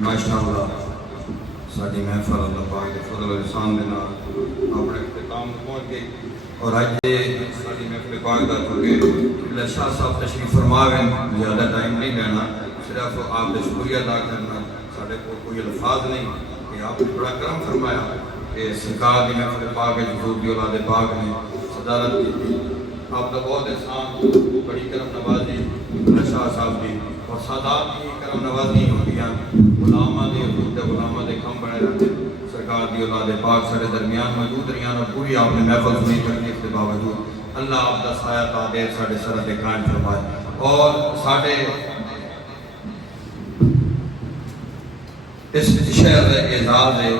ماشاءاللہ ساری محفل اللہ پاک کے فضل و احسان دے نال اپنے اختتام پہنچ گئی اور اج ساری محفل پاک دا کیونکہ شاہ صاحب تشریف فرماویں زیادہ ٹائم نہیں لینا صرف آپ کا شکریہ ادا کرنا سارے کو کوئی الفاظ نہیں کہ آپ نے بڑا کرم فرمایا کہ سرکار دی محفل پاک کے حضور دی اولاد پاک نے صدارت کی آپ کا بہت احسان بڑی کرم نوازی شاہ صاحب دی اور سادات کی کرم نوازی ہوتی ہیں غلامہ دے حضور دے غلامہ دے کم بڑے رہتے سرکار دی اولاد پاک سارے درمیان موجود رہی اور پوری آپ نے محفل سنی تکلیف کے باوجود اللہ آپ کا سایہ تعدیر ساڑھے سرد قائم فرمائے اور ساڑھے اس شہر اعزاز ہے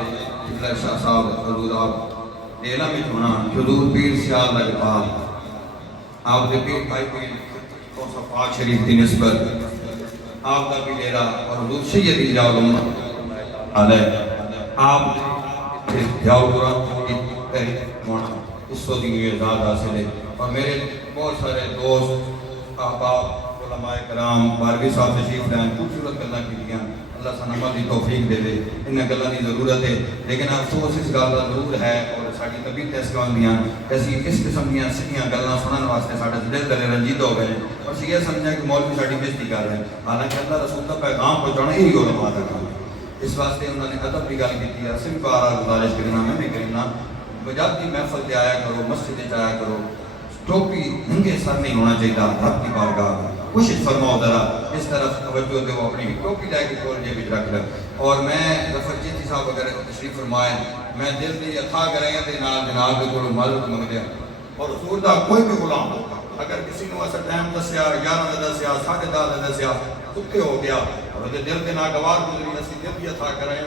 شاہ صاحب حضور آپ علم میں ہونا حضور پیر سیال لگبال آپ دے پیر بھائی پیر کوسا پاک شریف دی نسبت آپ کا بھی لیرا اور حضور سیدی جاؤ علیہ آپ دے جاؤ قرآن کی پہلی مونا اس کو دی ہوئی اعزاز حاصل ہے اور میرے بہت سارے دوست احباب علماء کرام بارگی صاحب تشریف لائن خوبصورت کرنا کی دیا اللہ سنامہ دی توفیق دے دے انہیں گلہ دی ضرورت ہے لیکن افسوس اس گالہ ضرور ہے اور ساڑھی طبیعت ایس گان دیاں ایسی اس قسم دیاں سنیاں گلہ سنن واسطے ساڑھا دل دلے رنجید ہو گئے اور یہ سمجھا کہ مولوی ساڑھی بزتی کر رہے ہیں حالانکہ اللہ رسول کا پیغام پہنچانا ہی علماء کا کام ہے اس واسطے انہوں نے ادب بھی گل کی ہے صرف بارہ گزارش کرنا میں بھی کرنا بجاتی محفل تے آیا کرو مسجد تے آیا کرو ٹوپی ننگے سر نہیں ہونا چاہیے رب کی بارگاہ کوشش فرماؤ ذرا اس طرف توجہ دے وہ اپنی ٹوپی لے کے کھول جے بچ رکھ لے اور میں ظفر چیتی صاحب اگر تشریف فرمائے میں دل دی اتھا کریں تے نال جناب دے کول معذرت منگ دیا اور حضور دا کوئی بھی غلام اگر کسی نو اسا ٹائم دسیا 11 دسیا 10:30 دسیا کتے ہو گیا اور دل کے ناگوار گزری اسی دل دی اتھا کریں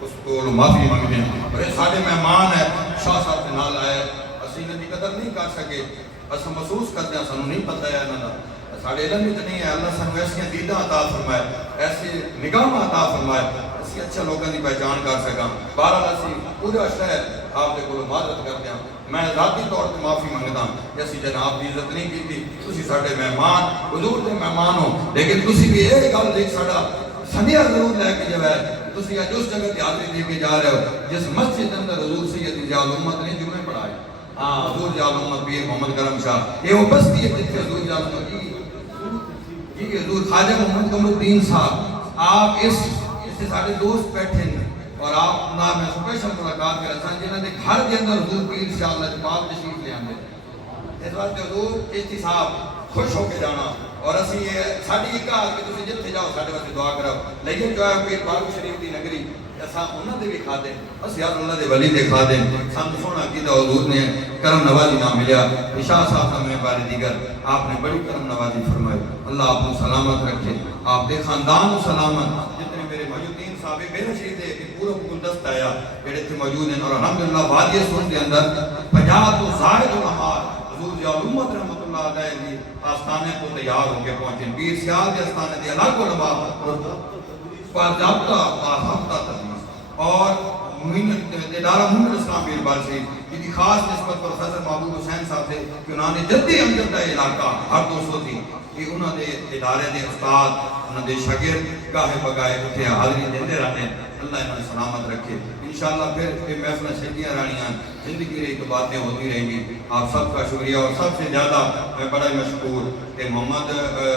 اس کو معافی منگ دیں اور یہ سارے مہمان ہے شاہ صاحب کے نال آئے اسی نے قدر نہیں کر سکے اسا محسوس کرتے ہیں سانو نہیں پتہ ہے انہاں دا ساڑھے علم اتنی ہے اللہ سانو ایسی دیدہ عطا فرمائے ایسی نگاہ عطا فرمائے ایسی اچھا لوگوں کی پہچان کر سکا بہرحال اسی پورا شہر آپ دے کولو معذرت کرتے ہیں میں ذاتی طور پہ معافی منگتا ہوں جیسی جناب دی عزت نہیں کی تھی تسی ساڑھے مہمان حضور دے مہمان ہو لیکن تسی بھی ایک گل دیکھ ساڑھا سنیا ضرور لے کے جب ہے تسی آج اس جگہ کی حاضری دے کے جا رہے ہو جس مسجد اندر حضور سید جال امت نے جمعے پڑھائے حضور جال امت پیر محمد کرم شاہ یہ وہ بستی ہے جس کے حضور جال امت کی حضور خواجہ محمد قمر الدین صاحب آپ اس سے سارے دوست بیٹھے ہیں اور آپ نام میں سپیشل ملاقات کے رسان جنہاں دے گھر کے اندر حضور پیر شاہ اللہ جباب تشریف لے آنے اس وقت حضور چشتی صاحب خوش ہو کے جانا اور اسی یہ ساڑھی ایک کہا کہ تسی جب تھے جاؤ ساڑھے واسے دعا کرو لیکن جو ہے پیر بارو شریف دی نگری ایسا انہاں دے بھی کھا دیں بس یاد اللہ دے ولی دے کھا دیں سامنے سونا کی دا حضور نے کرم نوازی نہ ملیا شاہ صاحب کا میں بارے دیگر آپ نے بڑی کرم نوازی فرمائی اللہ آپ کو سلامت رکھے آپ دے خاندان سلامت جتنے میرے موجودین صاحب بے نشید ہے کہ پورا گلدست آیا بیڑے تھے موجود ہیں اور الحمدللہ وادی سن کے اندر 50 تو زائد علماء حضور جال امت رحمت اللہ علیہ دی آستانے کو تیار ہو کے پہنچے پیر سیال دے آستانے دے الگ علماء پاضابطہ باضابطہ تدریس اور ادارہ محمد اسلام پیر بال شریف کی خاص نسبت پروفیسر محبوب حسین صاحب سے کہ انہوں نے جدی امجد کا علاقہ ہر دوستوں تھی کہ انہوں نے ادارے دے استاد انہوں نے شاگرد گاہے بگائے اٹھے حاضری دیتے رہنے اللہ انہوں نے سلامت رکھے انشاءاللہ پھر یہ محفل شکیاں رانیاں زندگی رہی تو باتیں ہوتی رہیں گی آپ سب کا شکریہ اور سب سے زیادہ میں بڑا مشکور کہ محمد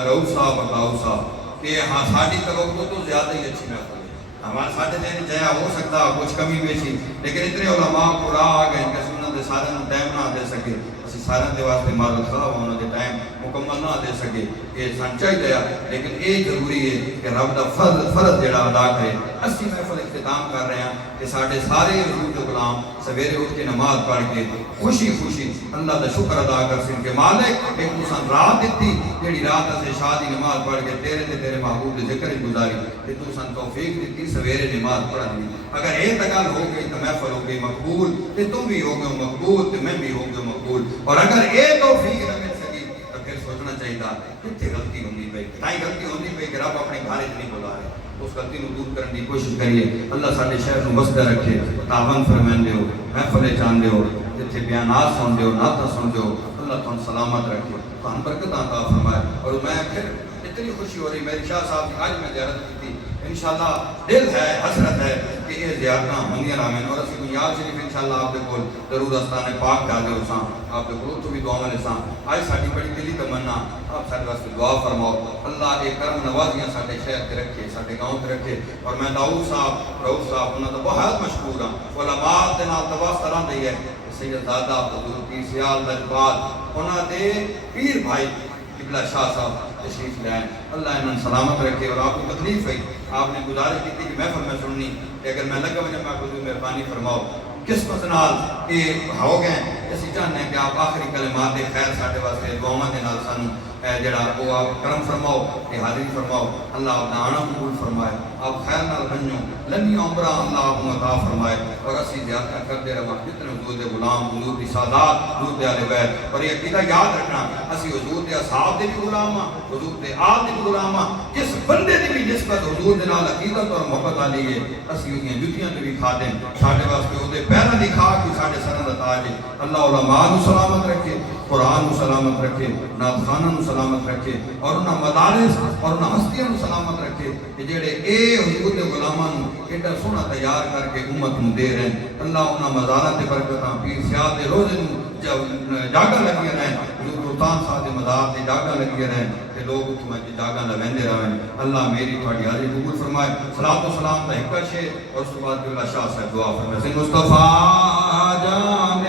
رؤوف صاحب اور داؤد صاحب کہ ہاں ساڑھی توقع تو زیادہ ہی اچھی محفل ہے ہمارے ساتھ دین جایا ہو سکتا کچھ کمی بیشی لیکن اتنے علماء پورا آ گئے کہ انہوں نے سارے ٹائم نہ دے سکے اسی سارے دے واسطے معذرت خواہ انہوں نے ٹائم مکمل نہ دے سکے یہ سنچائی دیا لیکن یہ ضروری ہے کہ رب دا فرض جڑا ادا کرے اسی محفل اختتام کر رہے ہیں کہ ساڑھے سارے حضور کے غلام سویرے اٹھ کے نماز پڑھ کے خوشی خوشی اللہ دا شکر ادا کر سن کے مالک ایک تسان رات دیتی جڑی رات سے شادی نماز پڑھ کے تیرے تے تیرے محبوب دے ذکر گزاری کہ تسان توفیق دیتی سویرے نماز پڑھ دی اگر ایک تکال ہو گئی تو محفل ہو گئی مقبول تے تم بھی ہو گئے مقبول تے میں بھی ہو گئے مقبول اور اگر ایک توفیق نہ مل سکی تو پھر سوچنا چاہیے کتنے غلطی ہوندی پئی کتائی غلطی ہوندی پئی کہ رب اپنے گھر اتنی بلا رہے اس غلطی نو دور کرنے کی کوشش کریے اللہ سارے شہر نو وسدہ رکھے تعاون فرمائن دیو محفل چاند دیو جتھے بیانات سن دیو نعتاں سن دیو اللہ تم سلامت رکھے تم برکت عطا فرمائے اور میں پھر اتنی خوشی ہو رہی میری شاہ صاحب کی آج میں زیارت کی تھی انشاءاللہ دل ہے حسرت ہے کہ یہ زیارتاں ہونیاں رہے اور اسی بنیاد شریف انشاءاللہ آپ دے کول ضرور استانے پاک ڈالے ہو ساں آپ دے کول تو بھی دعا میں ساں آج ساڈی بڑی دلی تمنا آپ سارے واسطے دعا فرماؤ اللہ ایک کرم نوازیاں ساڈے شہر تے رکھے ساڈے گاؤں تے رکھے اور میں داؤد صاحب رؤف صاحب انہاں دا بہت مشکور ہاں علماء دے نال تواصل رہندی ہے سید زادہ حضور پیر سیال دجبال انہاں دے پیر بھائی قبلہ شاہ صاحب تشریف لائیں اللہ انہاں سلامت رکھے اور آپ کو تکلیف ہوئی آپ نے گزارش کی تھی کہ محفل میں سننی کہ اگر میں لگا مجھے میں حضور مہربانی فرماؤ قسمت نال یہ ہو گئے اسی چاہتے ہیں کہ آپ آخری کلمات خیر ساڈے واسطے دعاواں دے نال سانو جڑا وہ آپ کرم فرماؤ کہ حاضری فرماؤ اللہ آپ نے آنا قبول فرمائے آپ خیر نال بنو لمبی عمرہ اللہ آپ کو عطا فرمائے اور اسی زیادہ کرتے رہا جتنے حضور دے غلام حضور دی سادات حضور دے اہل بیت اور یہ عقیدہ یاد رکھنا اسی حضور دے اصحاب دے بھی غلام ہاں حضور دے آل دے بھی غلام ہاں جس بندے دی بھی نسبت حضور دے نال عقیدت اور محبت والی ہے اسی اودیاں جتیاں تے بھی خادم ساڈے واسطے اودے پیراں دی خاک بھی ساڈے سراں دا تاج ہے اللہ علماء نو سلامت رکھے قرآن نو سلامت رکھے نعت خانہ نو سلامت رکھے اور انہاں مدارس اور انہاں ہستیاں نو سلامت رکھے کہ جڑے اے حضور دے غلاماں نو ایڈا سونا تیار کر کے امت نو دے رہے ہیں اللہ انہاں مزاراں تے برکتاں پیر سیاد دے روزے نو جاگاں لگی رہے حضور سلطان صاحب دے مزار تے جاگاں لگی رہے کہ لوگ اتنا جاگاں لویندے رہیں اللہ میری تھوڑی حاضری قبول فرمائے صلاۃ و سلام دا ایک شعر اور اس کے بعد قبلہ شاہ صاحب دعا فرمائے سن مصطفیٰ جان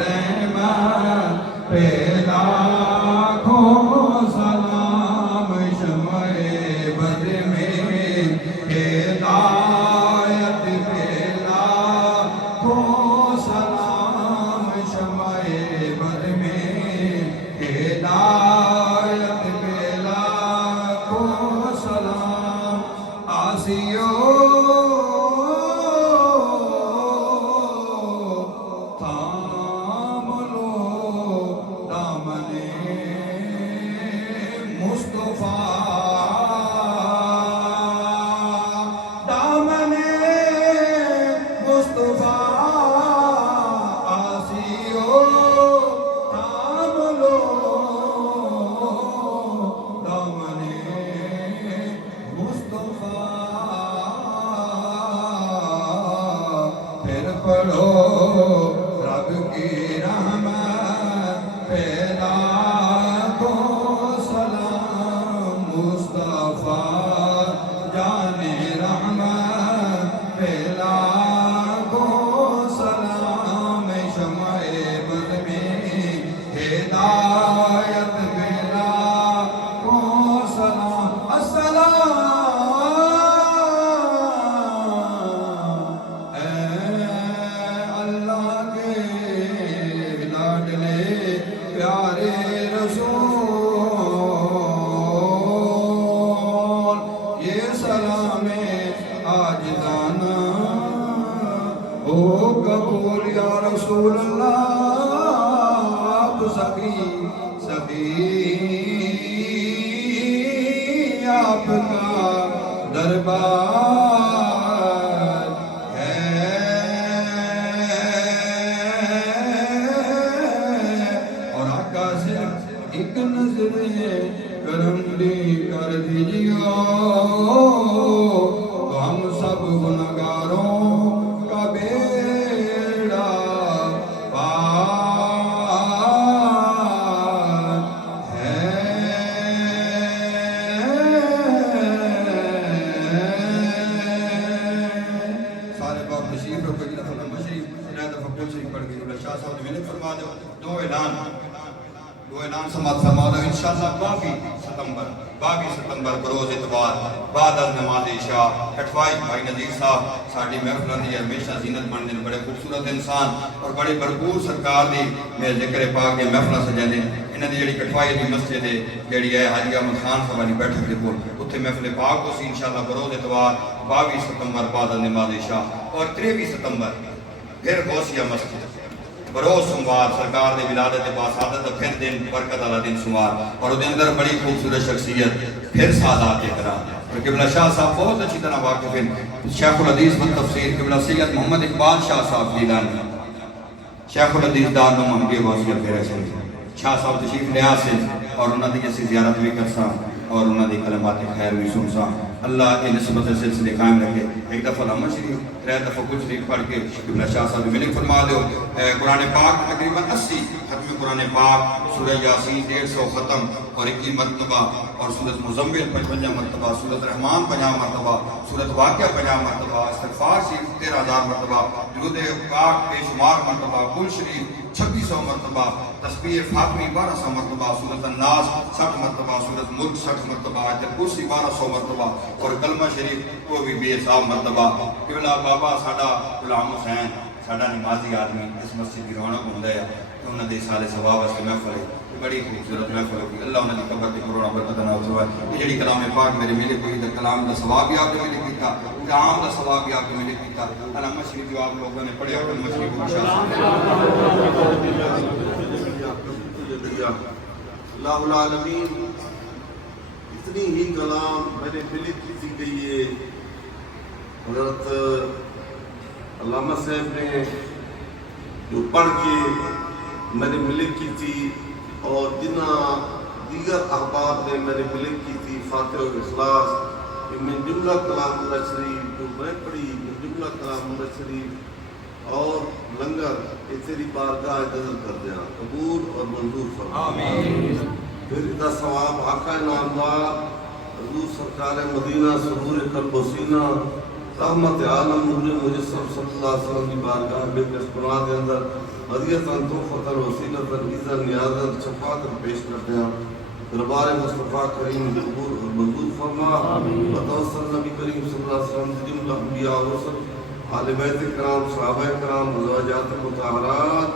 رحمت پہ لاکھوں سلام شمع بد میں ہدایت پہ لاکھوں سلام شمع بد میں ہدایت پہ لاکھوں سلام آسیو آپ کا دربار ہے اور آقا سے ایک نظر کرم دی کر دیجیے تو ہم سب گنہگاروں کا بیڑا دو اعلان سماعت فرما دو انشاءاللہ 22 ستمبر بروز اتوار بعد از نماز عشاء اٹھوائی بھائی نذیر صاحب ساڑی محفلہ دی ہمیشہ زینت بن دن بڑے خوبصورت انسان اور بڑے بھرپور سرکار دی میں ذکر پاک کے محفلہ سجا دیں انہاں دی جڑی کٹھوائی دی مسجد ہے جڑی ہے حاجی احمد خان صاحب والی بیٹھک دے کول اوتھے محفل پاک کو سی انشاءاللہ بروز اتوار 22 ستمبر بعد از نماز عشاء اور 23 ستمبر پھر غوثیہ مسجد بروز سموار سرکار دے ولادت باسعادت پھر دن برکت والا دن سموار اور دے اندر بڑی خوبصورت شخصیت پھر سادات اکرام قبلہ شاہ صاحب بہت اچھی طرح واقف ہیں شیخ الحدیث بالتفسیر قبلہ سید محمد اقبال شاہ صاحب دیدانی شیخ الحدیث دار نو محمد غوثیہ پھر شاہ صاحب تشریف لے آسن اور انہوں نے اسی زیارت بھی کرساں اور انہوں نے کلمات خیر بھی سنساں اللہ کے نسبت سلسلے قائم رکھے ایک دفعہ لمحہ شریف 3 دفعہ کچھ شریف پڑھ کے قبلہ شاہ صاحب ملک فرما دو قرآن پاک تقریباً 80 ختم قرآن پاک سورہ یاسین 150 ختم اور 21 مرتبہ اور سورۃ مزمل 55 مرتبہ سورۃ رحمان 50 مرتبہ سورۃ واقعہ 50 مرتبہ استغفار شریف 13000 مرتبہ درود پاک بے شمار مرتبہ کل شریف 2600 مرتبہ تسبیح فاطمی 1200 مرتبہ سورۃ الناس 60 مرتبہ سورۃ ملک 60 مرتبہ آیت الکرسی 1200 مرتبہ اور کلمہ شریف کو بھی بے حساب مرتبہ قبلہ بابا ساڈا غلام حسین ساڈا نمازی آدمی اس مسجد کی رونق ہوندا ہے کہ انہاں دے سال ثواب واسطے محفل ہے بڑی خوبصورت محفل ہوگی اللہ انہاں دی قبر تے کروڑاں برکت نال فرمائے یہ جڑی کلام پاک میرے ملے کوئی تے کلام دا ثواب بھی آپ نے ملے کیتا کلام دا ثواب بھی آپ نے ملے کیتا کلام شریف جو آپ لوگوں نے پڑھیا کلام شریف کو اللہ العالمین اتنی ہی کلام میں نے ملے کی گئی ہے حضرت علامہ صاحب نے جو پڑھ کے میں نے ملک کی تھی اور جنہ دیگر احباب نے میں نے ملک کی تھی فاتح و اخلاص من جملہ کلام اللہ شریف جو میں پڑھی من جملہ کلام اللہ شریف اور لنگر یہ تیری بارگاہ نظر کر دیا قبول اور منظور فرما آمین پھر ادھا ثواب آقا نامدار حضور سرکار مدینہ سرور قلب و سینہ رحمت عالم نور مجسم صلی اللہ علیہ وسلم کی بارگاہ میں قرآن کے اندر ہدیتاً تحفتاً وسیلتاً عزاً نیازاً شفاعتاً پیش کرتے ہیں دربار مصطفیٰ کریم قبول اور منظور فرما وتوسل نبی کریم صلی اللہ علیہ وسلم جملہ انبیاء و رسل آل بیت کرام صحابہ کرام مزواجات مطہرات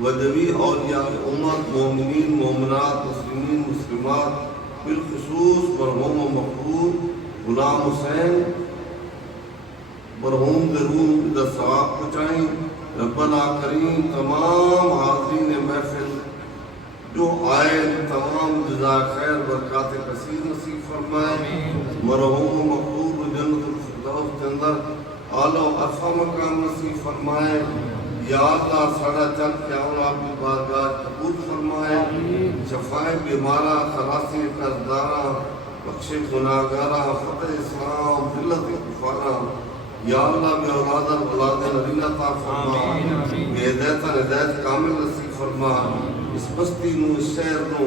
و جمیع اولیاء امت مومنین مومنات مسلمین مسلمات بالخصوص مرحوم و مقبول غلام حسین مرحوم درون در ثواب پہنچائیں ربنا کریم تمام حاضرین محفل جو آئے تمام جزائے خیر برکات کثیر نصیب فرمائے مرحوم و مقبول جنت الفردوس کے اندر اعلیٰ و عرفہ مقام نصیب فرمائے یا اللہ ساڑا چل قیام آپ کی بارگاہ قبول فرمائے شفائے بیمارہ خلاصی قرضدارہ بخش گناہگارہ فتح اسلام ذلت کفارہ یا اللہ میں اولاد نبینا عطا فرما میں ہدایت کامل نصیب فرما اس بستی نو اس شہر نو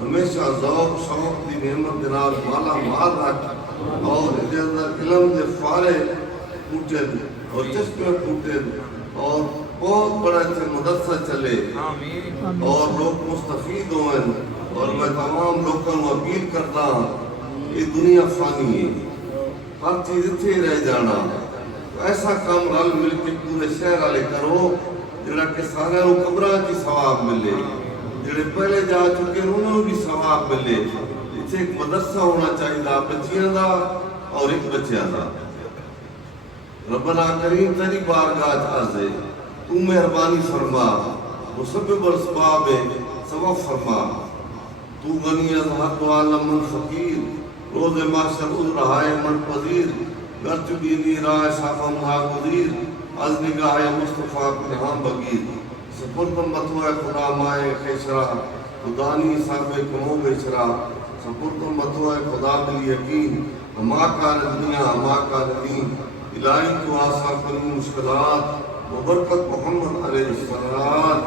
ہمیشہ ذوق شوق دی نعمت دنال مالا مال رکھ اور اس اندر علم دے فارے ٹوٹے اور چشمے ٹوٹے اور بہت بڑا مدرسہ چلے اور لوگ مستفید ہوئیں اور میں تمام لوگوں کو اپیل کرتا یہ دنیا فانی ہے ہر چیز اتنے رہ جانا ایسا کام رل مل کے پورے شہر والے کرو جڑا کہ سارے قبراں کی ثواب ملے جڑے پہلے جا چکے انہوں نے بھی ثواب ملے اتنے ایک مدرسہ ہونا چاہیے بچیاں دا اور ایک بچیاں دا ربنا کریم تیری بارگاہ عرض ہے تو مہربانی فرما مسبب الاسباب سبب فرما تو غنی از حق و عالم من فقیر روز محشر از رہائے من پذیر گر چبینی رائے صافہ مہا گزیر از نگاہ مصطفیٰ پنہاں بگیر سپردم بطوہ خدا مائے خیشرہ خدانی صاحب کمو بیچرہ سپردم بطوہ خدا بل یقین ہما کان دنیا ہما کان دین الہی تو آسا کنی مشکلات وبرکت محمد علیہ السلام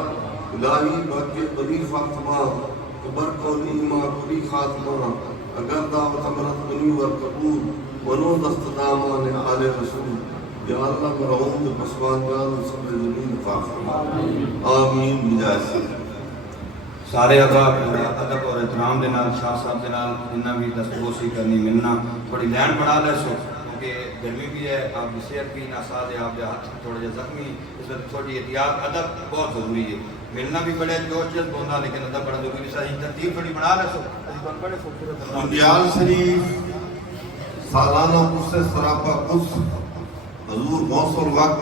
الہی بھگے بنی فاطمہ برکو نیمہ بری خاتمہ اگر دعوت امرت بنی ور قبول ونو دست دامان آل رسول یا اللہ مرحوم بسوان جان سب زمین فاخر آمین بجائے سارے ادب اور احترام دینا شاہ صاحب دینا انہاں بھی دستگوشی کرنی ملنا تھوڑی لین بڑھا لے سو کیونکہ گرمی بھی ہے آپ کی صحت بھی ناساز ہے آپ کے ہاتھ تھوڑے جے زخمی اس میں تھوڑی احتیاط ادب بہت ضروری ہے ملنا بھی بڑے جوش جذب ہونا لیکن ادب بڑا ضروری ہے ترتیب تھوڑی بڑھا لے سو بڑے خوبصورت منڈیال شریف سالانہ قصے سراپا قص حضور موصل وقت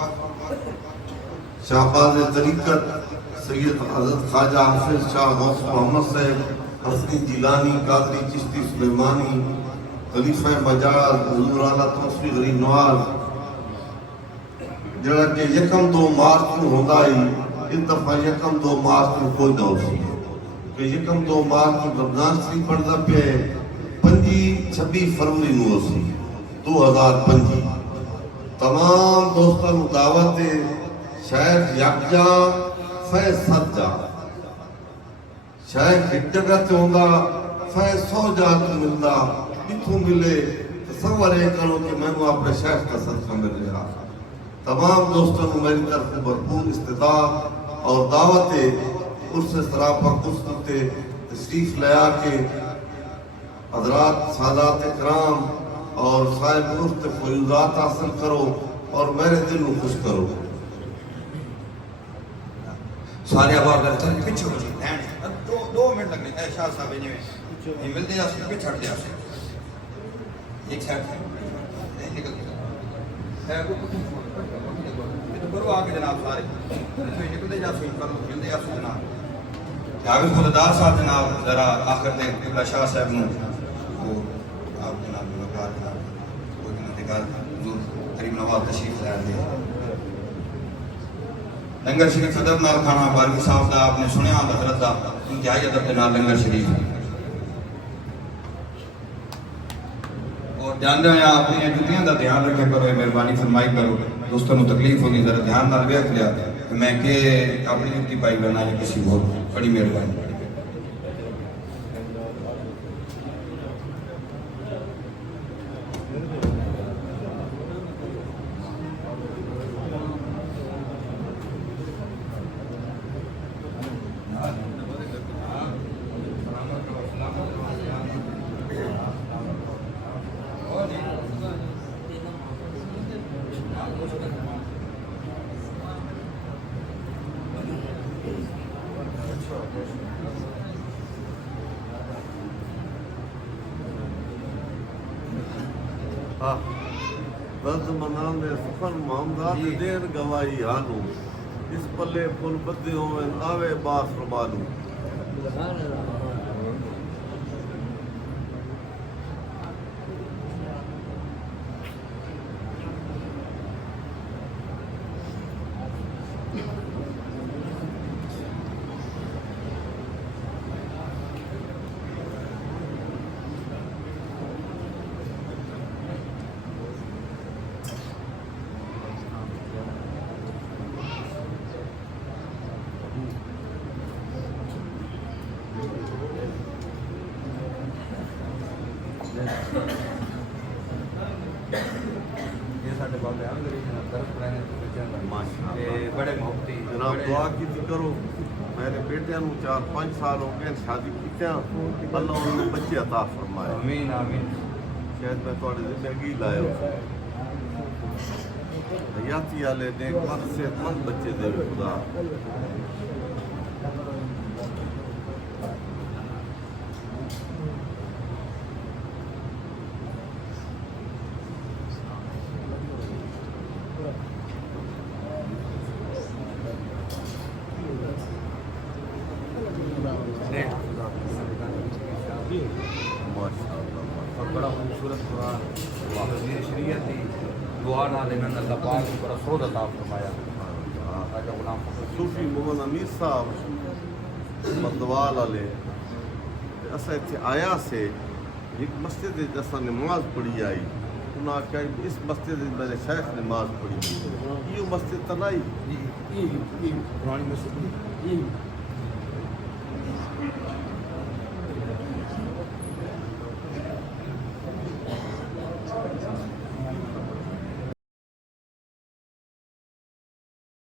شہباز طریقت سید حضرت خواجہ حافظ شاہ غوث محمد صاحب حسنی جیلانی قادری چشتی سلیمانی خلیفہ مجاز حضور اعلیٰ توسری غریب نواز جڑا کہ یکم 2 مارچ کو ہوتا ہی اس دفعہ یکم 2 مارچ کو کوئی نہ ہو سی کہ یکم 2 مارچ رمضان شریف پڑھدا پیا 26 فروری نو سی 2025 تمام دوستاں نوں دعوت ہے شیخ یکجا فیض سجا شیخ ایک جگہ تے ہوندا فیض 100 جگہ تے ملدا جتھوں ملے تصور ہے کرو کہ میں اپنے شیخ کا صدقہ مل رہا تمام دوستوں کو میری طرف بھرپور استطاعت اور دعوت ہے اس سے سراپا قسط تشریف لے آ کے حضرات سادات کرام اور صاحب عرف فیوزات حاصل کرو اور میرے دل کو خوش کرو سارے آباد درچہ پیچھے ہو جائے 2 منٹ لگنے ہیں شاہ صاحب نے مل دیا سے پہ چھڑ دیا سے ایک سائڈ سے نکل دیا یہ تو کرو آگے جناب سارے نکل دے جا سوئی کرو مل دیا سے جناب حافظ خوددار صاحب جناب ذرا آخر دے قبلہ شاہ صاحب نو وہ آپ جناب ملکار جناب وہ انتقال حضور کریم نواز تشریف لے دیا لنگر شریف ادب نال کھانا بارگی صاحب دا آپ نے سنیا حضرت دا انتہائی ادب کے نال لنگر شریف اور جانتے ہیں آپ اپنی جتیاں دا دھیان رکھے کرو مہربانی فرمائی کرو دوستوں کو تکلیف ہوگی ذرا دھیان نال ویکھ لیا میں کہ اپنی جتی پائی بنا یا کسی اور بڑی مہربانی رز منان دے سفر محمدات دیر گواہی حالوں اس پلے پل بدے ہوئن آوے باس رمالوں بڑے محبتی جناب دعا کی کرو میرے بیٹے نو 4-5 سال ہو گئے شادی کی اللہ انہوں بچے عطا فرمائے آمین آمین شاید میں تھوڑی زندگی لائے ہو حیاتی والے نے مند صحت مند بچے دے خدا بڑا خوبصورت قرآن وزیر شریعت دی دعا نال انہوں نے اللہ پاک کو رسول عطا فرمایا راجہ غلام صوفی محمد امیر صاحب مردوال والے اسا اتنے آیا سے ایک مسجد جیسا نماز پڑھی آئی انہوں نے کہا اس مسجد میرے شیخ نماز پڑھی یہ مسجد تنائی پرانی مسجد